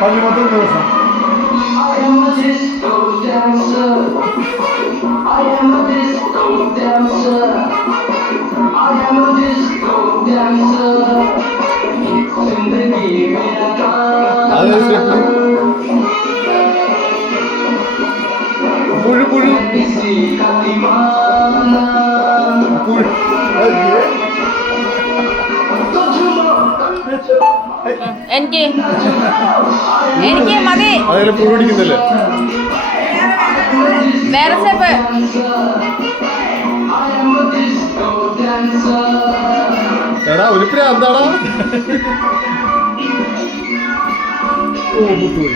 പള്ളിമൊത്തം ദിവസം പുഴു പുഴു പുഴു എനിക്ക് മതി. അതെല്ലാം പുഴു പിടിക്കുന്നില്ലേ? വേറെ സ്റ്റെപ്പ്. എടാ ഒരു പ്രാന്താടാ. ഓ മുട്ടുപോയി.